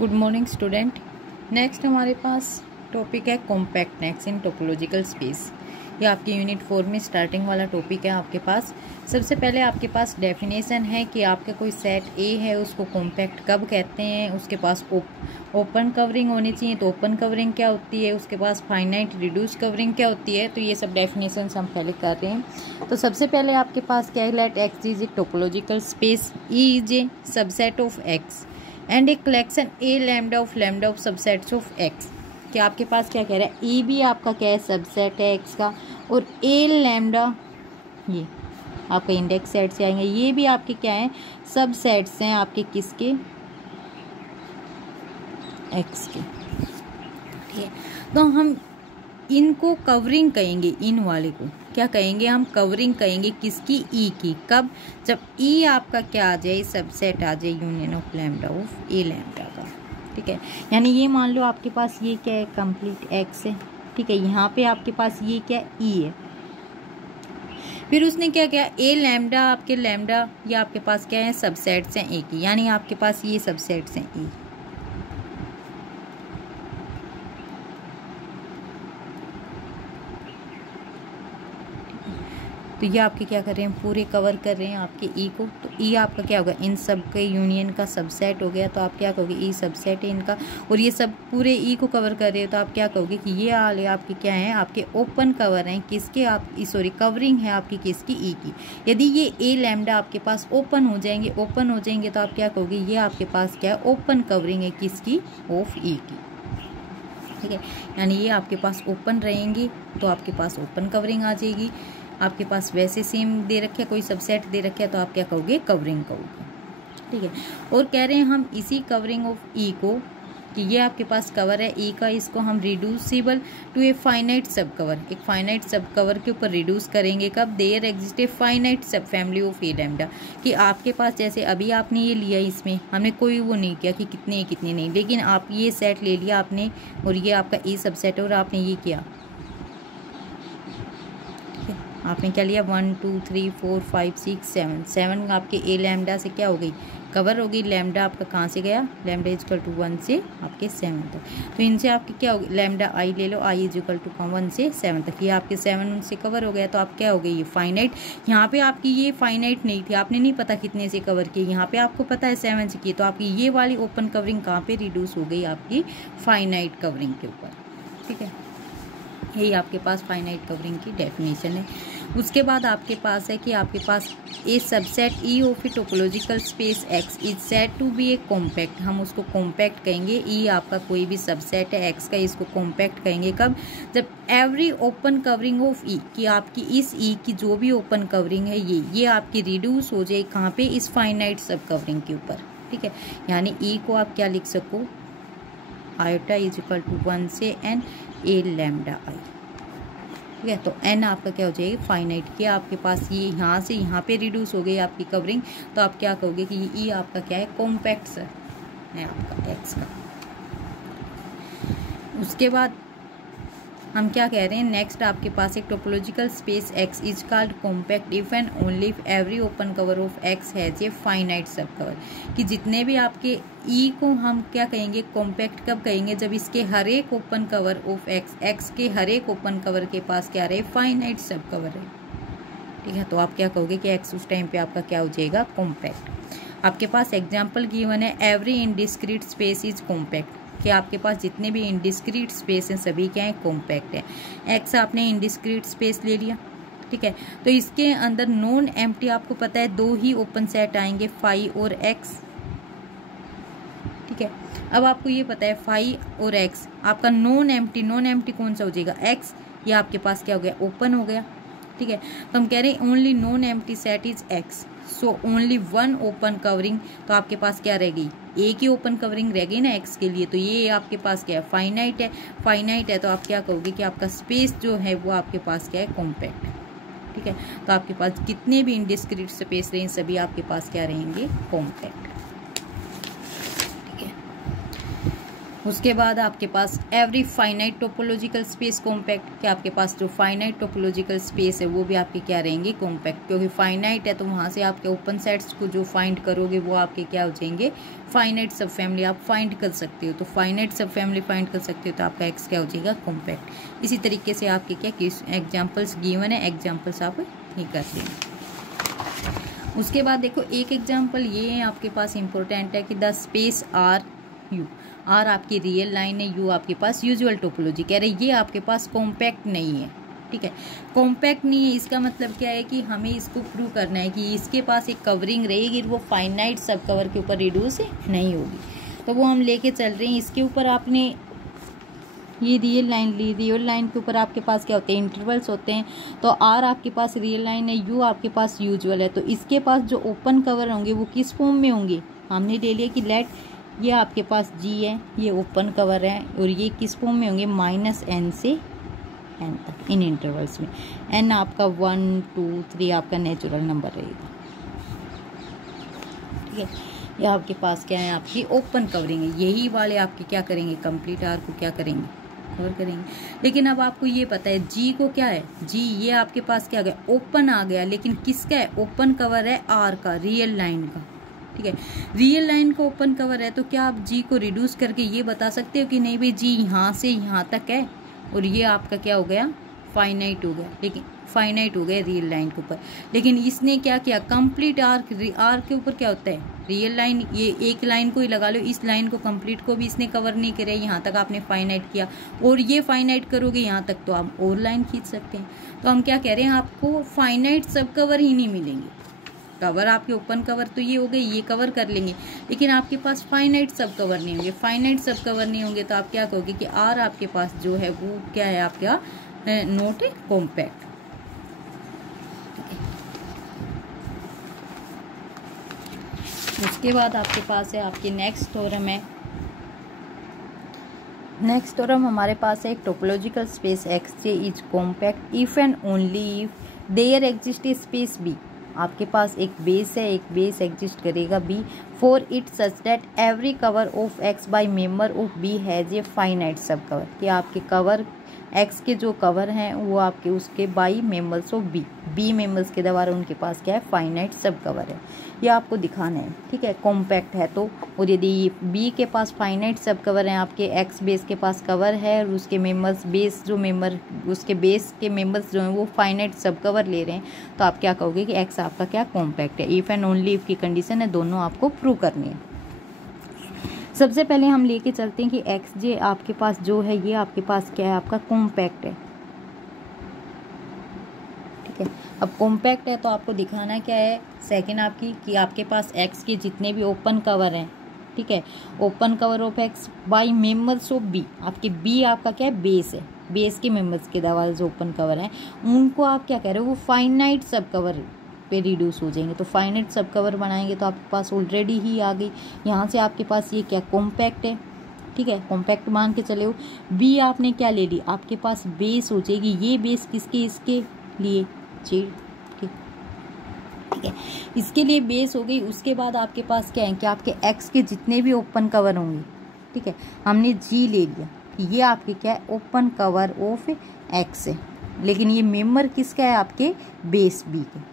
Good morning student. Next हमारे पास topic है compactness इन topological space. ये आपके यूनिट 4 में स्टार्टिंग वाला टॉपिक है आपके पास। सबसे पहले आपके पास डेफिनेशन है कि आपका कोई सेट ए है, उसको कॉम्पैक्ट कब कहते हैं। उसके पास ओपन कवरिंग होनी चाहिए, तो ओपन कवरिंग क्या होती है, उसके पास फाइनाइट रिड्यूस कवरिंग क्या होती है। तो ये सब डेफिनेशन हम पहले कर रहे हैं। तो सबसे पहले आपके पास क्या है, let X is a topological space, E is a subset of X and a collection A lambda of subsets of X. क्या आपके पास क्या कह रहा है, ई भी आपका क्या है, सबसेट है एक्स का, और ए लैम्डा ये आपका इंडेक्स सेट से आएंगे, ये भी आपके क्या है, सबसेट्स हैं आपके किसके, एक्स के। ठीक है, तो हम इनको कवरिंग कहेंगे, इन वाले को क्या कहेंगे, हम कवरिंग कहेंगे किसकी, ई की। कब, जब ई आपका क्या आ जाए, सबसेट आ जाए union of lambda of A lambda का। ठीक है, यानी ये मान लो आपके पास ये क्या है, कंप्लीट एक्स है। ठीक है, यहाँ पे आपके पास ये क्या, ई है। फिर उसने क्या किया, ए लैम्डा, आपके लैम्डा ये आपके पास क्या है, सबसेट्स हैं ए की, यानी आपके पास ये सबसेट्स हैं ई। तो ये आपके क्या कर रहे हैं, पूरे कवर कर रहे हैं आपके ई को। तो ई आपका क्या होगा, इन सब के यूनियन का सबसेट हो गया। तो आप क्या कहोगे, ई सबसेट है इनका, और ये सब पूरे ई को कवर कर रहे हो। तो आप क्या कहोगे कि ये वाले आपके क्या हैं, आपके ओपन कवर हैं किसके, आप सॉरी कवरिंग है आपकी किसकी, ई की। यदि ये ए लैम्डा आपके पास ओपन हो जाएंगे तो आप क्या कहोगे, ये आपके पास क्या है, ओपन कवरिंग है किसकी, ऑफ ई की। ठीक है, यानी ये आपके पास ओपन रहेंगी तो आपके पास ओपन कवरिंग आ जाएगी। आपके पास वैसे सेम दे रखे, कोई सबसेट दे रखे तो आप क्या कहोगे, कवरिंग कहोगे। ठीक है, और कह रहे हैं हम इसी कवरिंग ऑफ ई को, कि ये आपके पास कवर है ई का, इसको हम रिड्यूसिबल टू ए फाइनाइट सब कवर, एक फाइनाइट सब कवर के ऊपर रिड्यूस करेंगे। कब, देयर एग्जिस्ट ए फाइनाइट सब फैमिली ऑफ ए लैम्डा, कि आपके पास जैसे अभी आपने ये लिया, इसमें हमने कोई वो नहीं किया कि कितने कितने नहीं, लेकिन आप ये सेट ले लिया आपने, और ये आपका ई सबसेट है, और आपने ये किया, आपने क्या लिया, 1 2 3 4 5 6 7 आपके ए लैम्डा से क्या हो गई, कवर हो गई। लैम्डा आपका कहाँ से गया, लैम्डा इज इक्वल टू 1 से आपके 7 तक। तो इनसे आपके क्या हो गई, लैम्डा आई ले लो, आई इज इक्वल टू 1 से 7 तक, ये आपके 7 से कवर हो गया। तो आप क्या हो गई, ये फाइनाइट। यहाँ पे आपकी ये फाइनाइट नहीं थी, आपने नहीं पता कितने से कवर किए, यहाँ पे आपको पता है 7 से किए। तो आपकी ये वाली ओपन कवरिंग कहाँ पे रिड्यूस हो गई, आपकी फाइनाइट कवरिंग के ऊपर। ठीक है, यही आपके पास फाइनाइट कवरिंग की डेफिनेशन है। उसके बाद आपके पास है कि आपके पास a subset E of a topological space X is said to be a compact, हम उसको कॉम्पैक्ट कहेंगे। ई आपका कोई भी सबसेट है एक्स का, इसको कॉम्पैक्ट कहेंगे कब, जब एवरी ओपन कवरिंग ऑफ ई, कि आपकी इस ई की जो भी ओपन कवरिंग है ये आपकी रिड्यूस हो जाए कहाँ पे, इस फाइनाइट सब कवरिंग के ऊपर। ठीक है, यानी ई को आप क्या लिख सको, आयोटा इज इक्वल टू 1 से एन ए लैम्डा आई। ठीक है, तो एन आपका क्या हो जाएगा, फाइनाइट। किया आपके पास ये यहाँ से यहाँ पे रिड्यूस हो गई आपकी कवरिंग। तो आप क्या कहोगे कि ये ई आपका क्या है, कॉम्पैक्ट है आपका एक्स का। उसके बाद हम क्या कह रहे हैं, नेक्स्ट आपके पास एक topological space X is called compact if and only if every open cover of x has a finite subcover, कि जितने भी आपके ई को हम क्या कहेंगे, कॉम्पैक्ट कब कहेंगे, जब इसके हर एक open cover of x, x के हर एक ओपन कवर के पास क्या रहे, फाइनाइट सब कवर है। ठीक है, तो आप क्या कहोगे कि एक्स उस टाइम पे आपका क्या हो जाएगा, कॉम्पैक्ट। आपके पास एग्जाम्पल गिवन है, every indiscrete space is compact, कि आपके पास जितने भी इनडिस्क्रीट स्पेस हैं सभी क्या हैं, कॉम्पैक्ट है। एक्स आपने इनडिस्क्रीट स्पेस ले लिया। ठीक है, तो इसके अंदर नॉन एम्प्टी आपको पता है दो ही ओपन सेट आएंगे, फाई और एक्स। ठीक है, अब आपको ये पता है फाई और एक्स आपका नॉन एम्प्टी कौन सा हो जाएगा, एक्स। ये आपके पास क्या हो गया, ओपन हो गया। ठीक है, तो हम कह रहे हैं only non empty set is x, so only one open covering. तो आपके पास क्या रह गई, एक ही ओपन कवरिंग रह गई ना एक्स के लिए। तो ये आपके पास क्या है, फाइनाइट है। फाइनाइट है तो आप क्या कहोगे कि आपका स्पेस जो है वो आपके पास क्या है, कॉम्पैक्ट। ठीक है, तो आपके पास कितने भी इनडिस्क्रीट स्पेस रहें सभी आपके पास क्या रहेंगे, कॉम्पैक्ट। ठीक है, उसके बाद आपके पास every finite topological space compact, कि आपके पास जो फाइनाइट टोपोलॉजिकल स्पेस है वो भी आपके क्या रहेंगे, कॉम्पैक्ट, क्योंकि फाइनाइट है तो वहाँ से आपके ओपन सेट्स को जो फाइंड करोगे वो आपके क्या हो जाएंगे, फाइनाइट सब फैमिली आप फाइंड कर सकते हो। तो फाइनाइट सब फैमिली फाइंड कर सकते हो तो आपका एक्स क्या हो जाएगा, कॉम्पैक्ट। इसी तरीके से आपके क्या एग्जाम्पल्स गिवन है, एग्जाम्पल्स आप ये करते हैं। उसके बाद देखो एक एग्जाम्पल ये है आपके पास इंपॉर्टेंट है कि the space R U, R आपकी रियल लाइन है, यू आपके पास यूजुअल टोपोलॉजी, कह रहे ये आपके पास कॉम्पैक्ट नहीं है। ठीक है, कॉम्पैक्ट नहीं है इसका मतलब क्या है कि हमें इसको प्रूव करना है कि इसके पास एक कवरिंग रहेगी, वो फाइनाइट सब कवर के ऊपर रिड्यूस नहीं होगी। तो वो हम लेके चल रहे हैं, इसके ऊपर आपने ये रियल लाइन ली, रियल लाइन के ऊपर आपके पास क्या होते हैं, इंटरवल्स होते हैं। तो आर आपके पास रियल लाइन है, यू आपके पास यूजुअल है, तो इसके पास जो ओपन कवर होंगे वो किस फॉर्म में होंगे, हमने ले लिया कि लेट ये आपके पास जी है, ये ओपन कवर है, और ये किस फॉर्म में होंगे, -n से n तक इन इंटरवल्स में। n आपका 1 2 3 आपका नेचुरल नंबर रहेगा। ठीक है, ये आपके पास क्या है, आपकी ओपन कवरिंग है, यही वाले आपके क्या करेंगे, कंप्लीट आर को क्या करेंगे, कवर करेंगे। लेकिन अब आपको ये पता है जी को क्या है, जी ये आपके पास क्या आ गया, ओपन आ गया, लेकिन किसका है, ओपन कवर है आर का, रियल लाइन का। ठीक है, रियल लाइन का ओपन कवर है, तो क्या आप जी को रिड्यूस करके ये बता सकते हो कि नहीं भाई जी यहाँ से यहाँ तक है और ये आपका क्या हो गया, फाइनाइट हो गया, लेकिन फाइनाइट हो गया रियल लाइन के ऊपर। लेकिन इसने क्या किया, कंप्लीट आर्क, आर के ऊपर क्या होता है, रियल लाइन, ये एक लाइन को ही लगा लो, इस लाइन को कंप्लीट को भी इसने कवर नहीं किया, यहाँ तक आपने फाइनाइट किया, और ये फाइनाइट करोगे यहाँ तक तो आप और लाइन खींच सकते हैं। तो हम क्या कह रहे हैं, आपको फाइनाइट सब कवर ही नहीं मिलेंगे, कवर आपके ओपन कवर तो ये हो गए, ये कवर कर लेंगे, लेकिन आपके पास फाइनाइट सब कवर नहीं होंगे। फाइनाइट सब कवर नहीं होंगे तो आप क्या कहोगे कि आर आपके पास जो है वो क्या है, आपका नॉट ए कॉम्पैक्ट। उसके बाद आपके पास है आपकी नेक्स्ट थ्योरम है, नेक्स्ट थ्योरम हमारे पास है एक topological space X J is compact if and only if there exist a space B. आपके पास एक बेस है, एक बेस एग्जिस्ट करेगा B, for it such that every cover of X by member of B has a finite subcover, कि आपके cover x के जो कवर हैं वो आपके उसके by members of B, B members के द्वारा उनके पास क्या है, फाइनाइट सब कवर है, ये आपको दिखाना है। ठीक है, कॉम्पैक्ट है तो, और यदि बी के पास फाइनाइट सब कवर है, आपके एक्स बेस के पास कवर है और उसके मेंबर्स बेस जो मेंबर उसके बेस के मेंबर्स जो हैं वो फाइनाइट सब कवर ले रहे हैं, तो आप क्या कहोगे कि एक्स आपका क्या कॉम्पैक्ट है। इफ़ एंड ओनली इफ की कंडीशन है, दोनों आपको प्रूव करनी है। सबसे पहले हम लेके चलते हैं कि एक्स जे आपके पास जो है ये आपके पास क्या है, आपका कॉम्पैक्ट है। ठीक है, अब कॉम्पैक्ट है तो आपको दिखाना क्या है, सेकंड आपकी कि आपके पास एक्स के जितने भी ओपन कवर हैं, ठीक है, open cover of X by members of B, आपके बी आपका क्या है, बेस है, बेस के मेंबर्स के द्वारा जो ओपन कवर हैं उनको आप क्या कह रहे हो, वो फाइनाइट सब कवर पे रिड्यूस हो जाएंगे। तो फाइनाइट सब कवर बनाएंगे तो आपके पास ऑलरेडी ही आ गई, यहाँ से आपके पास ये क्या कॉम्पैक्ट है। ठीक है, कॉम्पैक्ट मान के चले हो, बी आपने क्या ले ली, आपके पास बेस हो जाएगी, ये बेस किसके, इसके लिए जी, ठीक है, इसके लिए बेस हो गई। उसके बाद आपके पास क्या है कि आपके एक्स के जितने भी ओपन कवर होंगे, ठीक है, हमने जी ले लिया कि ये आपके क्या है, ओपन कवर ऑफ एक्स है, लेकिन ये मेंबर किसका है, आपके बेस बी के,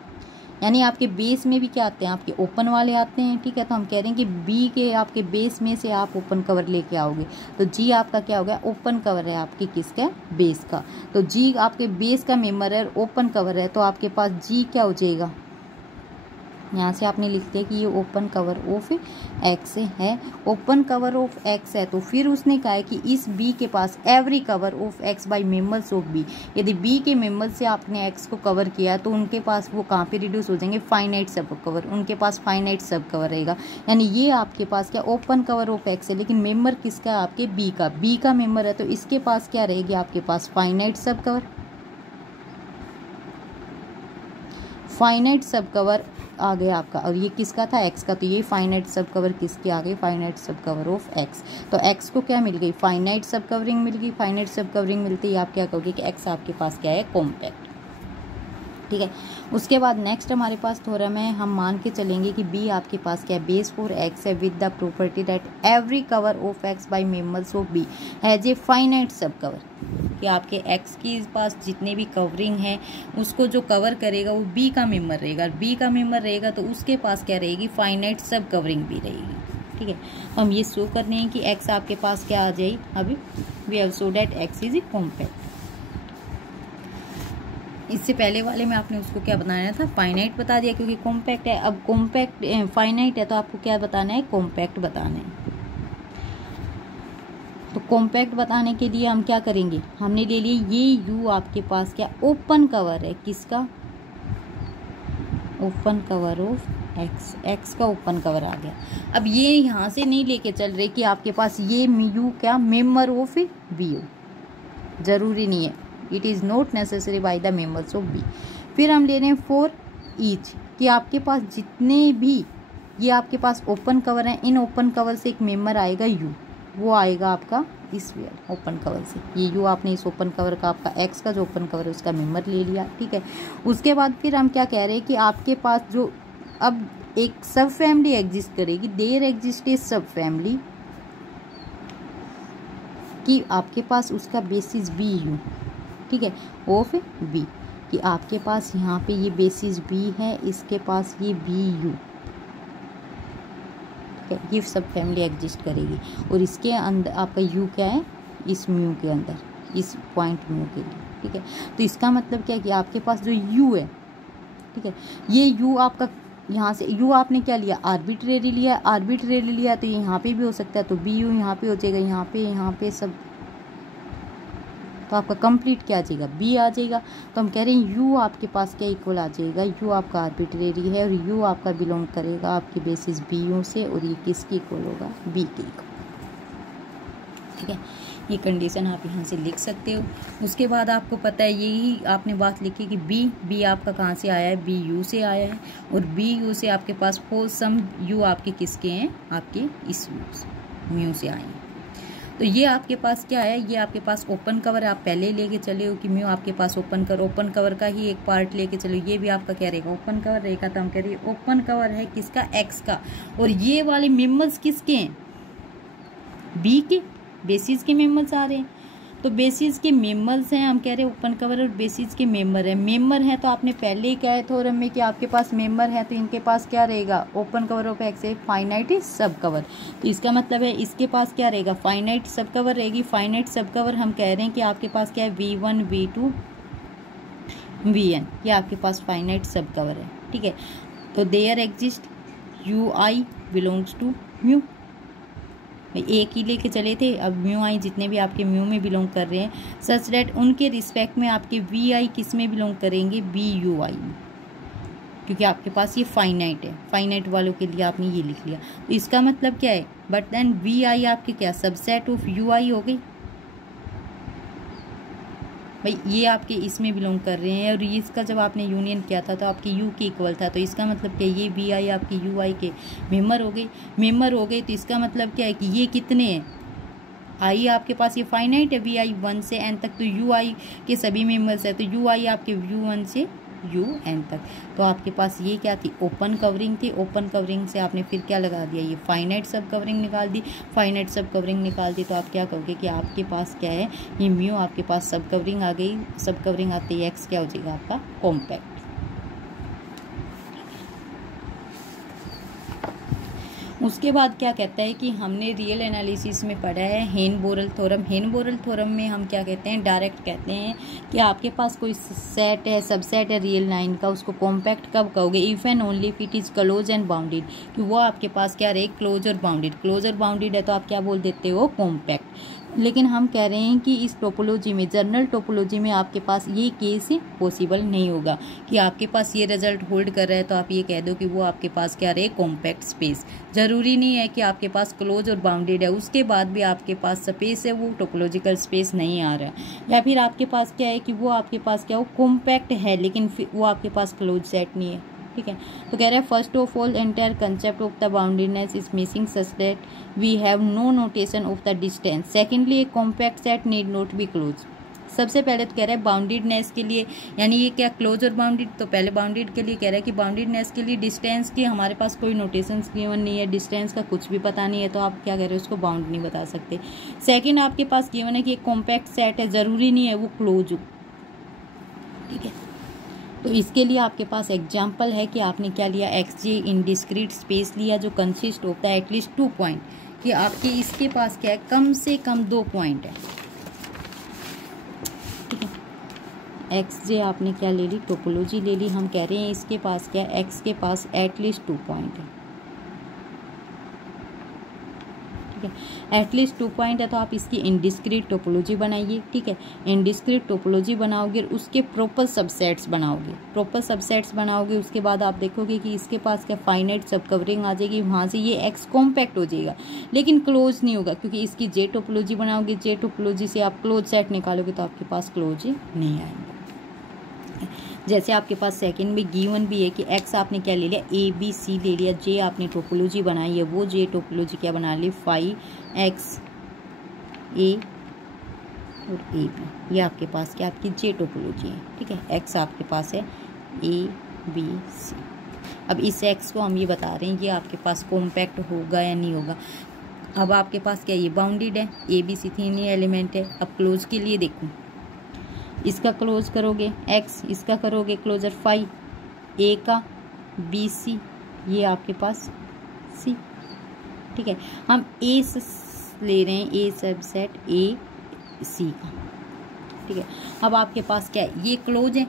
यानी आपके बेस में भी क्या आते हैं, आपके ओपन वाले आते हैं। ठीक है, तो हम कह रहे हैं कि बी के आपके बेस में से आप ओपन कवर लेके आओगे, तो जी आपका क्या हो गया, ओपन कवर है आपके किसका, बेस का। तो जी आपके बेस का मेंबर है, ओपन कवर है, तो आपके पास जी क्या हो जाएगा, यहाँ से आपने लिख दिया कि ये ओपन कवर ऑफ एक्स है, ओपन कवर ऑफ एक्स है, तो फिर उसने कहा है कि इस बी के पास every cover of X by members of B, यदि बी के मेंबर से आपने एक्स को कवर किया तो उनके पास वो कहाँ पे रिड्यूस हो जाएंगे, फाइनाइट सब कवर, उनके पास फाइनाइट सब कवर रहेगा। यानी ये आपके पास क्या, ओपन कवर ऑफ एक्स है, लेकिन मेंबर किसका है, आपके बी का, बी का मेंबर है, तो इसके पास क्या रहेगी, आपके पास फाइनाइट सब कवर, फाइनाइट सब कवर आ गया आपका, और ये किसका था, एक्स का, तो ये फाइनाइट सब कवर किसकी आ गई, फाइनाइट सब कवर ऑफ एक्स। तो एक्स को क्या मिल गई, फाइनाइट सब कवरिंग मिल गई, फाइनाइट सब कवरिंग मिलती है, आप क्या कहोगे कि एक्स आपके पास क्या है, कॉम्पैक्ट। ठीक है। उसके बाद नेक्स्ट हमारे पास थ्योरम है, हम मान के चलेंगे कि बी आपके पास क्या है, बेस फॉर एक्स है with the property that every cover of X by members of B has a finite subcover, कि आपके एक्स के पास जितने भी कवरिंग है उसको जो कवर करेगा वो बी का मेंबर रहेगा, बी का मेंबर रहेगा तो उसके पास क्या रहेगी, फाइनाइट सब कवरिंग भी रहेगी। ठीक है, तो हम ये शो कर रहे हैं कि एक्स आपके पास क्या आ जाएगी, अभी we have show that X is a compact. इससे पहले वाले में आपने उसको क्या बताना था, फाइनाइट बता दिया क्योंकि कॉम्पैक्ट है। अब कॉम्पैक्ट फाइनाइट है तो आपको क्या बताना है, कॉम्पैक्ट बताना है। तो कॉम्पैक्ट बताने के लिए हम क्या करेंगे, हमने ले लिया ये यू आपके पास क्या ओपन कवर है, किसका, open cover of x, x का ओपन कवर आ गया। अब ये यहाँ से नहीं लेके चल रहे कि आपके पास ये यू क्या मेंबर ऑफ बी हो, जरूरी नहीं है, it is not necessary by the members of B. फिर हम ले रहे हैं फॉर ईच, कि आपके पास जितने भी ये आपके पास ओपन कवर हैं, इन ओपन कवर से एक मेंबर आएगा यू, वो आएगा आपका इस ओपन कवर से, ये यू आपने इस ओपन कवर का आपका एक्स का जो ओपन कवर है उसका मेंबर ले लिया। ठीक है, उसके बाद फिर हम क्या कह रहे हैं कि आपके पास जो अब एक सब फैमिली एग्जिस्ट करेगी, देयर एग्जिस्ट ए सब फैमिली, कि आपके पास उसका बेसिस बी यू, ठीक है, ऑफ बी, कि आपके पास यहाँ पे ये बेसिस बी है, इसके पास ये बी यू, ठीक है, ये सब फैमिली एग्जिस्ट करेगी और इसके अंदर आपका यू क्या है, इस म्यू के अंदर, इस पॉइंट म्यू के लिए। ठीक है, तो इसका मतलब क्या है कि आपके पास जो यू है, ठीक है, ये यू आपका यहाँ से यू आपने क्या लिया, आर्बिट्रेरी लिया, आर्बिट्रेरी लिया तो ये यहाँ पे भी हो सकता है, तो बी यू यहाँ पे हो जाएगा, यहाँ पे सब, तो आपका कंप्लीट क्या आ जाएगा, बी आ जाएगा। तो हम कह रहे हैं यू आपके पास क्या इक्वल आ जाएगा, यू आपका आर्बिट्रेरी है और यू आपका बिलोंग करेगा आपके बेसिस बी यू से, और ये किसके इक्वल होगा, बी के इक्वल। ठीक है, ये कंडीशन आप यहाँ से लिख सकते हो। उसके बाद आपको पता है यही आपने बात लिखी कि बी आपका कहाँ से आया है, बी यू से आया है, और बी यू से आपके पास फोर सम यू आपके किसके हैं, आपके इस म्यू से आए हैं। तो ये आपके पास क्या है, ये आपके पास ओपन कवर आप पहले लेके चले हो कि म्यू आपके पास ओपन कवर का ही एक पार्ट लेके चलो, ये भी आपका क्या रहेगा, ओपन कवर रहेगा। तो हम कह रहे हैं ओपन कवर है किसका, एक्स का, और ये वाले मेंबर्स किसके हैं, बी के, बेसिस के मेंबर्स आ रहे हैं। तो बेसिस के मेंबर्स हैं, हम कह रहे हैं ओपन कवर और बेसिस के मेंबर है। मेंबर है तो आपने पहले ही कहा है थ्योरम में कि आपके पास मेंबर है तो इनके पास क्या रहेगा, ओपन कवर ऑफ एक्स है फाइनाइट सब कवर। तो इसका मतलब है इसके पास क्या रहेगा, फाइनाइट सब कवर रहेगी। फाइनाइट सब कवर हम कह रहे हैं कि आपके पास क्या है, V1 V2 Vn, ये आपके पास फाइनाइट सब कवर है। ठीक है, तो there exist UI belongs to mu, एक ही लेके चले थे, अब म्यू आई जितने भी आपके म्यू में बिलोंग कर रहे हैं, सच डेट उनके रिस्पेक्ट में आपके वी आई किस में बिलोंग करेंगे, बी यू आई में, क्योंकि आपके पास ये फाइनाइट है, फाइनाइट वालों के लिए आपने ये लिख लिया। तो इसका मतलब क्या है, बट देन वी आई आपके क्या सबसेट ऑफ यू आई हो गई, भाई ये आपके इसमें बिलोंग कर रहे हैं और इसका जब आपने यूनियन किया था तो आपकी यू के इक्वल था। तो इसका मतलब क्या, ये वी आई आपकी यू आई के मेंबर हो गई। तो इसका मतलब क्या है कि ये कितने हैं, आई आपके पास ये फाइनाइट है वी आई 1 से n तक, तो यू आई के सभी मेंबर्स है, तो यू आई आपके U1 से UN तक। तो आपके पास ये क्या थी, ओपन कवरिंग थी। ओपन कवरिंग से आपने फिर क्या लगा दिया, ये फाइनाइट सब कवरिंग निकाल दी। फाइनाइट सब कवरिंग निकाल दी तो आप क्या कहोगे कि आपके पास क्या है, ये म्यू आपके पास सब कवरिंग आ गई। सब कवरिंग आते ही एक्स क्या हो जाएगा आपका, कॉम्पैक्ट। उसके बाद क्या कहता है कि हमने रियल एनालिसिस में पढ़ा है हेन बोरल थ्योरम। हेन बोरल थ्योरम में हम क्या कहते हैं, डायरेक्ट कहते हैं कि आपके पास कोई सेट है, सबसेट है रियल लाइन का, उसको कॉम्पैक्ट कब कहोगे, if and only if it is close and bounded, कि वो आपके पास क्या रहे, क्लोज और बाउंडेड। क्लोज और बाउंडेड है तो आप क्या बोल देते हो, कॉम्पैक्ट। लेकिन हम कह रहे हैं कि इस टोपोलॉजी में, जनरल टोपोलॉजी में आपके पास ये केस पॉसिबल नहीं होगा कि आपके पास ये रिजल्ट होल्ड कर रहा है तो आप ये कह दो कि वो आपके पास क्या रहे, कॉम्पैक्ट स्पेस। जरूरी नहीं है कि आपके पास क्लोज और बाउंडेड है उसके बाद भी आपके पास स्पेस है, वो टोपोलॉजिकल स्पेस नहीं आ रहा है। या फिर आपके पास क्या है कि वो आपके पास क्या हो, कॉम्पैक्ट है लेकिन वो आपके पास क्लोज सेट नहीं है। ठीक है, तो कह रहा है first of all entire concept of the boundedness is missing such that we have no notation of the distance. Secondly a compact set need not be close. सबसे पहले तो कह रहा है बाउंडेडनेस के लिए, यानी ये क्या क्लोज और बाउंडेड, तो पहले बाउंडेड के लिए कह रहा है कि बाउंडेडनेस के लिए डिस्टेंस की हमारे पास कोई नोटेशन गिवन नहीं है, डिस्टेंस का कुछ भी पता नहीं है, तो आप क्या कह रहे हो, उसको बाउंड नहीं बता सकते। सेकंड आपके पास गिवन है कि एक कॉम्पैक्ट सेट है, ज़रूरी नहीं है वो क्लोज हो, ठीक है। तो इसके लिए आपके पास एग्जाम्पल है कि आपने क्या लिया, एक्स जे इन डिस्क्रीट स्पेस लिया जो कंसिस्ट होता है एटलीस्ट 2 पॉइंट, कि आपके इसके पास क्या है, कम से कम 2 पॉइंट है, ठीक है। एक्स जे आपने क्या ले ली, टोपोलॉजी ले ली, हम कह रहे हैं इसके पास क्या है, एक्स के पास एटलीस्ट 2 पॉइंट है, ठीक है। एटलीस्ट 2 पॉइंट है तो आप इसकी इनडिस्क्रीट टोपोलॉजी बनाइए, ठीक है। इनडिस्क्रीट टोपोलॉजी बनाओगे, उसके प्रॉपर सबसेट्स बनाओगे, प्रॉपर सबसेट्स बनाओगे, उसके बाद आप देखोगे कि इसके पास क्या फाइनाइट सब कवरिंग आ जाएगी, वहाँ से ये एक्स कॉम्पैक्ट हो जाएगा, लेकिन क्लोज नहीं होगा, क्योंकि इसकी जे टोपोलॉजी बनाओगे, जे टोपोलॉजी से आप क्लोज सेट निकालोगे तो आपके पास क्लोज ही नहीं आएंगे। जैसे आपके पास सेकंड में गिवन भी है कि एक्स आपने क्या ले लिया, ए बी सी ले लिया, जे आपने टोपोलॉजी बनाई है, वो जे टोपोलॉजी क्या बना ली, 5x ए और ए बी, ये आपके पास क्या आपकी जे टोपोलॉजी है, ठीक है। एक्स आपके पास है ए बी सी। अब इस एक्स को हम ये बता रहे हैं ये आपके पास कॉम्पैक्ट होगा या नहीं होगा। अब आपके पास क्या, ये बाउंडेड है, ए बी सी 3 एलिमेंट है। अब क्लोज के लिए देखो, इसका क्लोज करोगे x, इसका करोगे क्लोजर 5, a का b c, ये आपके पास c, ठीक है। हम a ले रहे हैं, a सबसेट a c का, ठीक है। अब आपके पास क्या है, ये क्लोज है,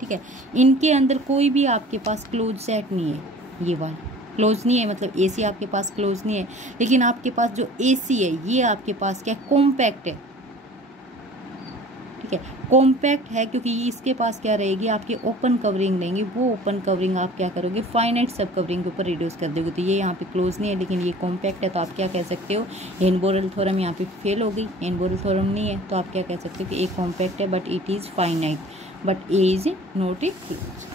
ठीक है। इनके अंदर कोई भी आपके पास क्लोज सेट नहीं है, ये वाला क्लोज नहीं है, मतलब ए सी आपके पास क्लोज नहीं है, लेकिन आपके पास जो ए सी है ये आपके पास क्या कॉम्पैक्ट है, ठीक है। कॉम्पैक्ट है क्योंकि इसके पास क्या रहेगी, आपकी ओपन कवरिंग रहेंगी, वो ओपन कवरिंग आप क्या करोगे, फाइनाइट सब कवरिंग के ऊपर रिड्यूस कर दोगे, तो ये यहाँ पे क्लोज नहीं है, लेकिन ये कॉम्पैक्ट है, तो आप क्या कह सकते हो, हेन-बोरेल थ्योरम यहाँ पे फेल हो गई, हेन-बोरेल थ्योरम नहीं है, तो आप क्या कह सकते हो कि ए कॉम्पैक्ट है but it is finite, but A is not a close.